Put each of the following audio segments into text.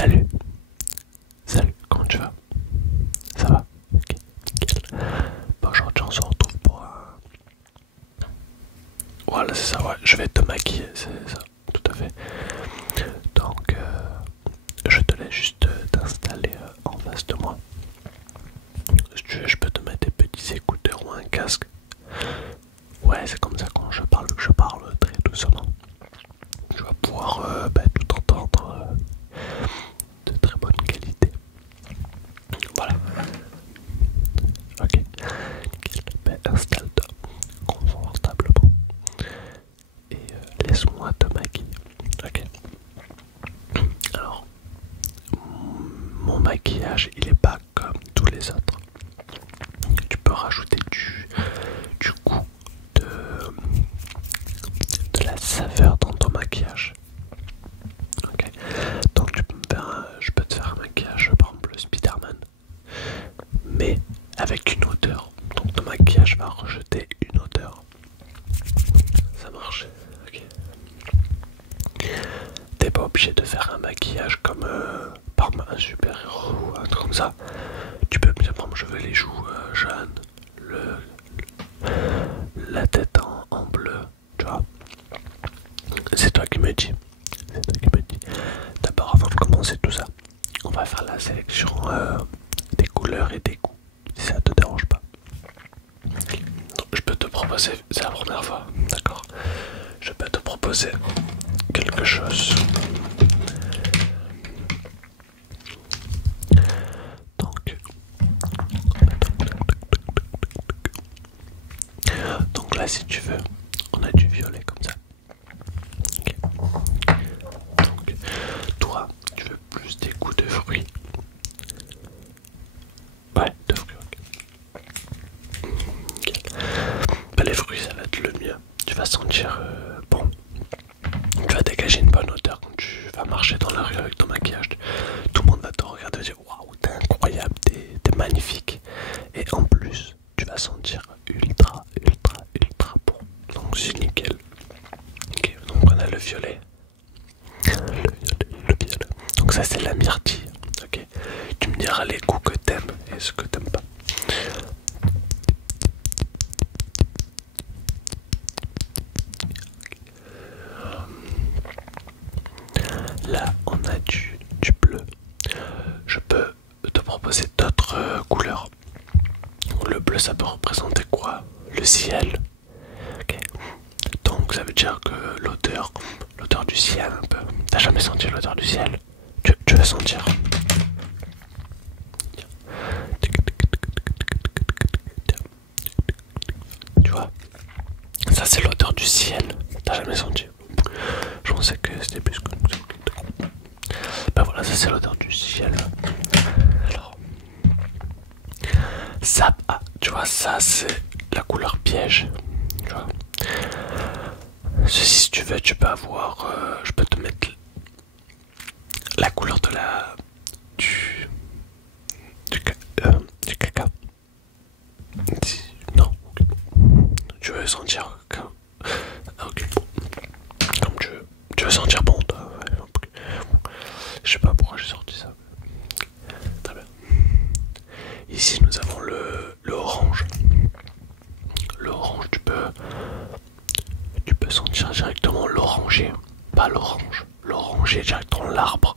Salut, salut, comment tu vas? Ça va? Ok, nickel. Bon, aujourd'hui on se retrouve pour un... Voilà, c'est ça, ouais, je vais te maquiller, c'est ça, tout à fait. Donc, je te laisse juste t'installer en face de moi. Si tu veux, je peux te mettre des petits écouteurs ou un casque. Ouais, c'est comme ça quand je parle, que je parle très doucement. Tu vas pouvoir tout entendre de très bonne qualité. Voilà. Ok. Nickel. Ben, installe-toi confortablement et laisse-moi te maquiller. Ok. Alors, mon maquillage, il est pas comme tous les autres. Tu peux rajouter du goût, de, de la saveur dans ton maquillage. Ok. Donc tu peux me faire je peux te faire un maquillage, par exemple Spiderman, mais avec une odeur. Donc ton maquillage va rejeter une odeur. Ça marche. Ok. T'es pas obligé de faire un maquillage comme par un super héros ou un truc comme ça. Tu peux me dire, par exemple, je veux les joues jaunes, la tête en bleu, tu vois. C'est toi qui me dis. C'est toi qui me dis. D'abord, avant de commencer tout ça, on va faire la sélection des couleurs et des goûts, si ça te dérange pas. Donc, je peux te proposer, c'est la première fois, d'accord? Je peux te proposer quelque chose. Donc là, si tu veux, on a du violet comme ça. Okay. Donc, toi, tu veux plus des goûts de fruits? Ouais, de fruits, ok. Okay. Bah, les fruits, ça va être le mieux. Tu vas sentir bon. Tu vas dégager une bonne odeur quand tu vas marcher dans la rue avec ton maquillage. Tout le monde va te regarder et dire waouh, t'es incroyable, t'es magnifique. Et en plus, tu vas sentir ultra bon. Donc c'est nickel. Ok, donc on a le violet. Le violet. Donc ça c'est la myrtille. Ok. Tu me diras les goûts que t'aimes et ce que t'aimes pas. Là on a du bleu. Je peux te proposer d'autres couleurs. Le bleu ça peut représenter quoi? Le ciel. Ok. Donc ça veut dire que l'odeur du ciel un peu. T'as jamais senti l'odeur du ciel? Tu veux sentir? Tu vois? Ça c'est l'odeur du ciel. T'as jamais senti? Je pensais que c'était plus comme ça. Bah voilà, ça c'est l'odeur du ciel. Alors, ça, ah, tu vois, ça c'est la couleur piège. Tu vois? Ceci, si tu veux, tu peux avoir. Je peux te mettre la couleur de la. Du. Du caca. Non. Tu veux sentir. Ok. Comme tu veux. Tu veux sentir bon, toi. Ouais. Je sais pas pourquoi j'ai sorti ça. Très bien. Ici, nous avons le orange. L'orange, tu peux sentir directement l'oranger. Pas l'orange. L'oranger, directement l'arbre.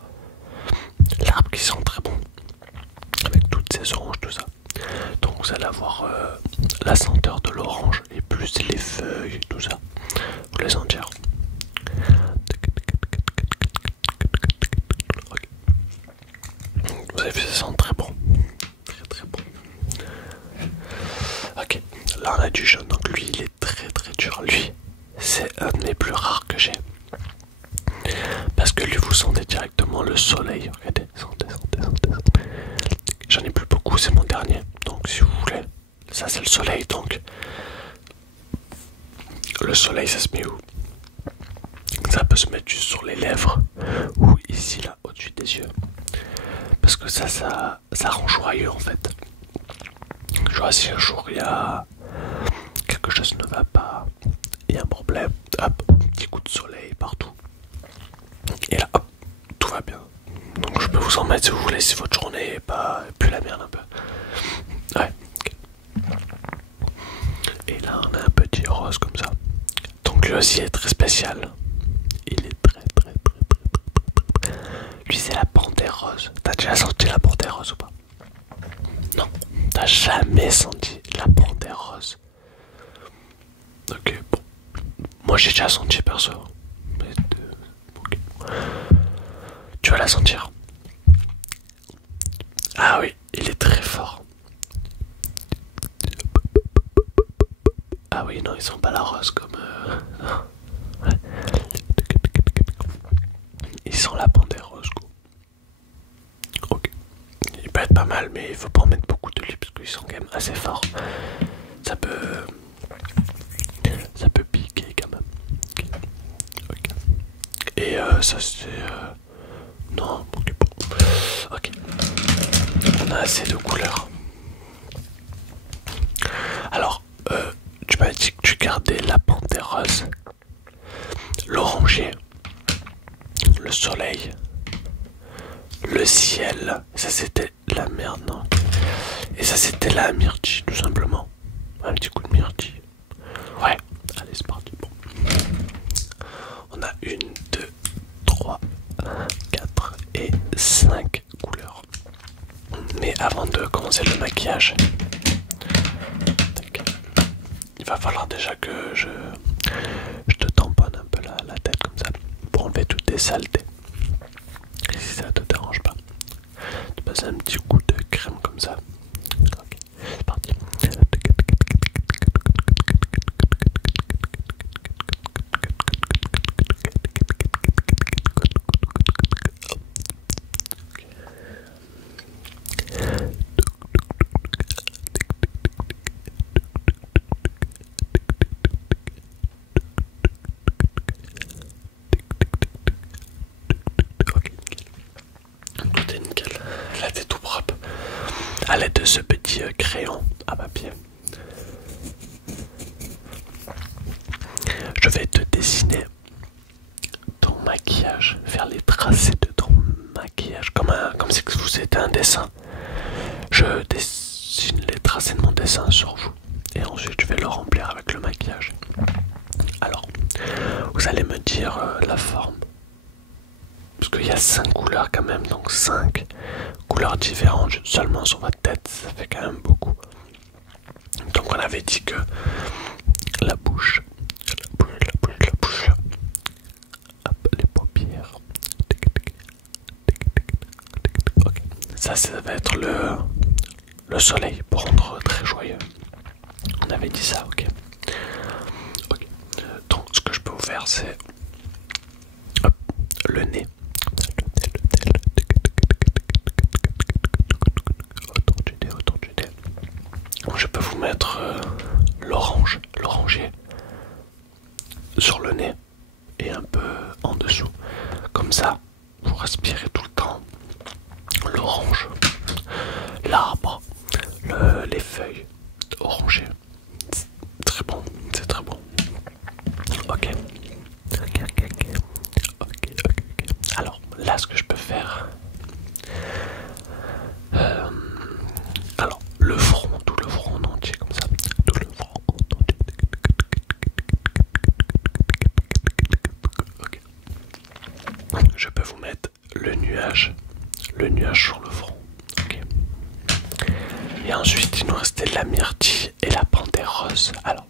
L'arbre qui sent très bon. Avec toutes ces oranges, tout ça. Donc vous allez avoir la senteur de l'orange et plus les feuilles, tout ça. Vous les sentir. Okay. Vous avez vu, ça sent très bon. Très bon. Ok, là on a du jaune, donc lui il est très dur. Lui, c'est un des plus rares que j'ai. Parce que lui, vous sentez directement le soleil. Regardez, sentez. J'en ai plus beaucoup, c'est mon dernier. Donc si vous voulez, ça c'est le soleil. Donc le soleil, ça se met où? Ça peut se mettre juste sur les lèvres ou ici là, au-dessus des yeux. Parce que ça rend joyeux en fait. Je vois si un jour il y a quelque chose ne va pas, il y a un problème, hop, petit coup de soleil partout. Et là, hop, tout va bien. Donc je peux vous en mettre si vous voulez, si votre journée est pas plus la merde un peu. Ouais. Ok. Et là on a un petit rose comme ça. Donc lui aussi est très spécial. Il est très. Lui c'est la panthère rose. T'as déjà senti la panthère rose ou pas? Non, t'as jamais senti la panthère rose. Ok, bon. Moi j'ai déjà senti perso. Okay. Tu vas la sentir. Ah oui, il est très fort. Ah oui, non, ils sont pas la rose comme... Ouais. Ils sont la panthère rose, quoi. Ok. Il peut être pas mal, mais il faut pas en mettre beaucoup de lui parce qu'ils sont quand même assez forts. Ça peut piquer quand même. Okay. Okay. Et ça c'est... Non, ok, bon. Ok. On a assez de couleurs. Alors, tu m'as dit que tu gardais la panthère rose, l'oranger, le soleil, le ciel. Ça c'était la merde, non? Et ça c'était la myrtille, tout simplement. Un petit coup de myrtille. Ouais, allez, c'est parti. Bon. On a 1, 2, 3, 4 et 5 couleurs. Mais avant de commencer le maquillage, il va falloir déjà que je te tamponne un peu la tête comme ça pour enlever toutes tes saletés. Et si ça te dérange pas, tu passes un petit coup de crème comme ça. Ok, c'est parti. Tout est nickel. Là t'es tout propre. À l'aide de ce petit crayon à papier, je vais te dessiner ton maquillage, faire les tracés de ton maquillage comme si vous étiez un dessin. Je dessine les tracés de mon dessin sur vous et ensuite je vais le remplir avec le maquillage. Alors, vous allez me dire la forme. Parce qu'il y a 5 couleurs quand même, donc 5 couleurs différentes seulement sur votre tête, ça fait quand même beaucoup. Donc on avait dit que la bouche, hop, les paupières. Ok, ça va être le soleil pour rendre très joyeux. On avait dit ça, ok. Ok, donc ce que je peux vous faire c'est le nez. Autour du nez. Je peux vous mettre l'oranger sur le nez et un peu en dessous. Comme ça, vous respirez tout le temps l'orange, l'arbre, les feuilles orangées. C'est très bon, c'est très bon. Ok. Alors là, ce que je peux faire, alors le front, tout le front en entier comme ça, tout le front en entier. Ok. Je peux vous mettre le nuage sur le front. Ok. Et ensuite, il nous restait la myrtille et la panthère rose. Alors,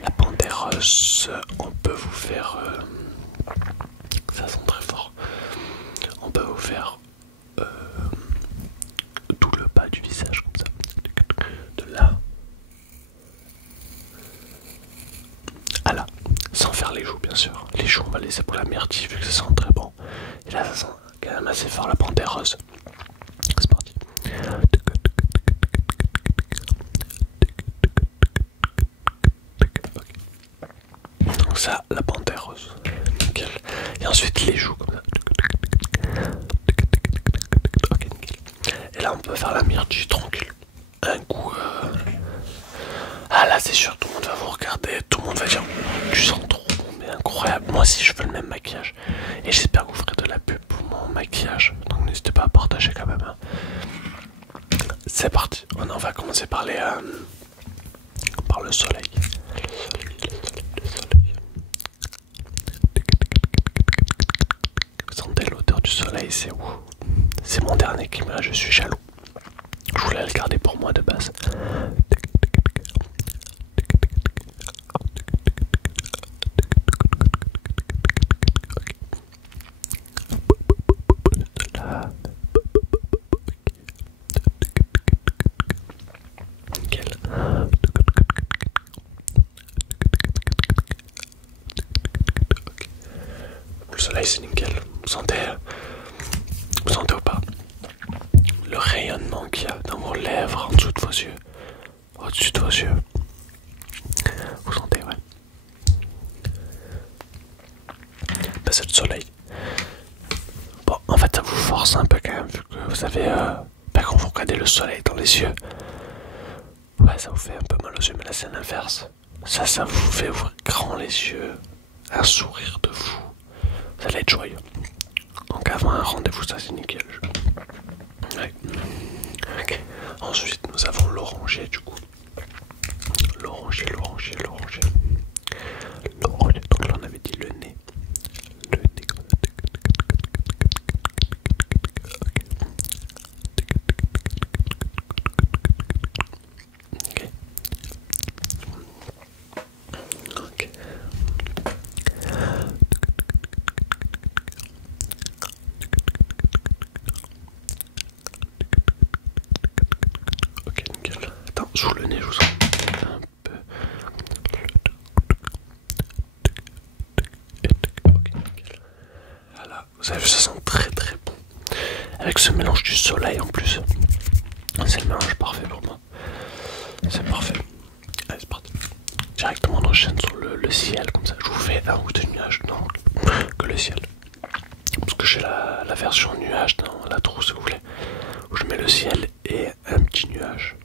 la panthère rose, on peut vous faire, ça sent très fort. On peut vous faire tout le bas du visage comme ça, de là à là, sans faire les joues bien sûr. Les joues on va laisser pour la myrtille vu que ça sent très bon. Et là ça sent quand même assez fort la panthère rose. C'est parti. Donc ça, la panthère rose, nickel. Et ensuite les joues comme ça. Ok, nickel. Et là on peut faire la myrtille tranquille. Un coup ah là c'est sûr, tout le monde va vous regarder, tout le monde va dire tu sens trop bon, mais incroyable. Moi aussi je veux le même maquillage. Et j'espère que vous ferez de la pub pour mon maquillage. Donc c'est parti. On va commencer par par le soleil. Le soleil. Vous sentez l'odeur du soleil, c'est où? C'est mon dernier climat, je suis jaloux. Je voulais le garder pour moi de base. Là. Nickel. Le soleil c'est nickel. Vous sentez ou pas le rayonnement qu'il y a dans vos lèvres, en dessous de vos yeux, au-dessus de vos yeux. Vous sentez, ouais. Ben, c'est le soleil. Bon, en fait, ça vous force un peu quand même, vu que vous savez, quand vous regardez le soleil dans les yeux, ouais, ça vous fait un peu mal aux yeux, mais là c'est l'inverse. Ça vous fait ouvrir grand les yeux, un sourire de fou. Vous allez être joyeux. Donc avant un rendez-vous, ça c'est nickel. Ouais. Okay. Ensuite, nous avons l'oranger du coup. L'oranger. L'oranger, donc là on avait dit le nez. Le nez. Ok. Ok. Ok, nickel. Attends, sous le nez, je vous sens un peu. Ok, nickel. Voilà, vous avez vu, ça sent très très bon. Avec ce mélange du soleil en plus. C'est le mélange parfait pour moi. C'est parfait. Allez, c'est parti. Directement on enchaîne sur le ciel, comme ça je vous fais un ou deux nuages, non, que le ciel. Parce que j'ai la version nuage dans la trousse, si vous voulez, où je mets le ciel et un petit nuage.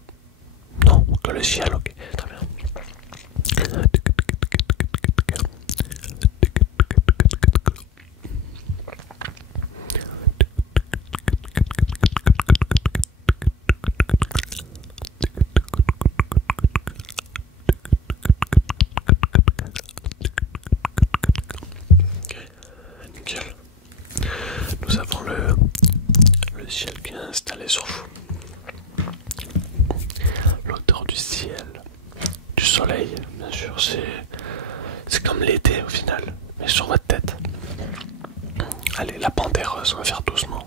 Non, que le ciel, ok, très bien. Ok, nickel. Nous avons le ciel qui est installé sur vous. L'odeur du ciel, du soleil, bien sûr, c'est comme l'été au final, mais sur votre tête. Allez, la panthèreuse, on va faire doucement.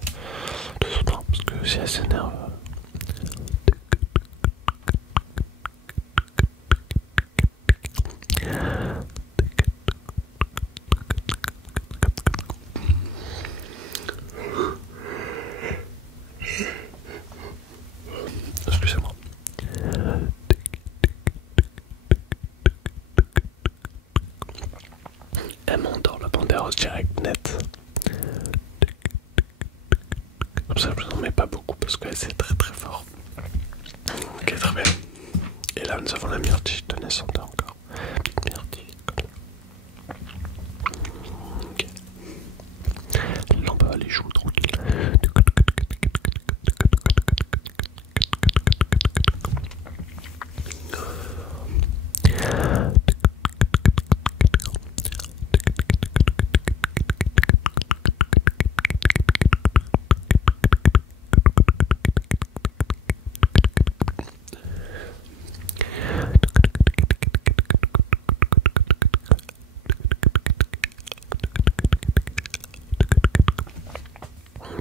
Doucement, parce que c'est assez nerveux. Excusez-moi. Elle m'endort la panthèreuse direct net. Comme ça je vous en mets pas beaucoup parce que c'est très très fort. Ok, très bien. Et là nous avons la myrtille, tenez, sentez encore. Petite myrtille comme ça. Ok. Là on peut aller jouer tranquille.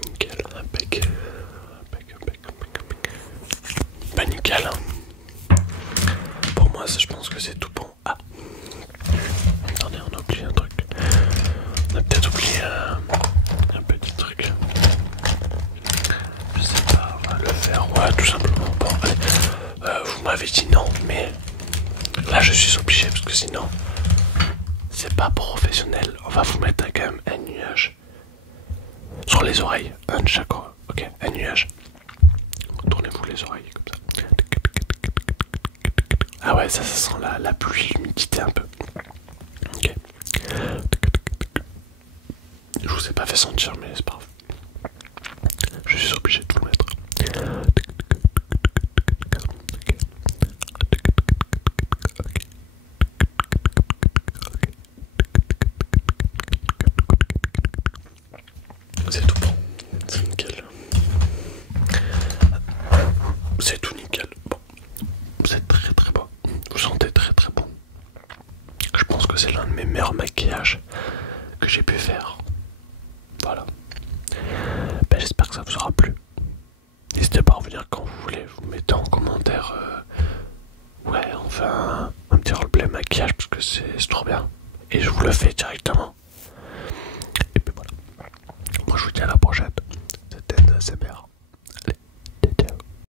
Nickel, impec. Pas nickel. Pour moi, je pense que c'est tout bon. Ah, attendez, on a oublié un truc. On a peut-être oublié un petit truc. Je sais pas, on va le faire. Ouais, tout simplement. Bon, allez. Vous m'avez dit non, mais là je suis obligé parce que sinon c'est pas professionnel. On va vous mettre quand même un nuage sur les oreilles, un de chaque. Ok, un nuage. Tournez-vous les oreilles comme ça. Ah ouais, ça sent la pluie, l'humidité un peu. Ok. Je vous ai pas fait sentir, mais c'est pas grave. Je suis obligé de vous le mettre. c'est l'un de mes meilleurs maquillages que j'ai pu faire. Voilà. Ben, j'espère que ça vous aura plu. N'hésitez pas à revenir quand vous voulez. Vous mettez en commentaire. Ouais, enfin un petit roleplay maquillage parce que c'est trop bien. Et je vous le fais directement. Et puis voilà. Moi je vous dis à la prochaine. C'était NSMR.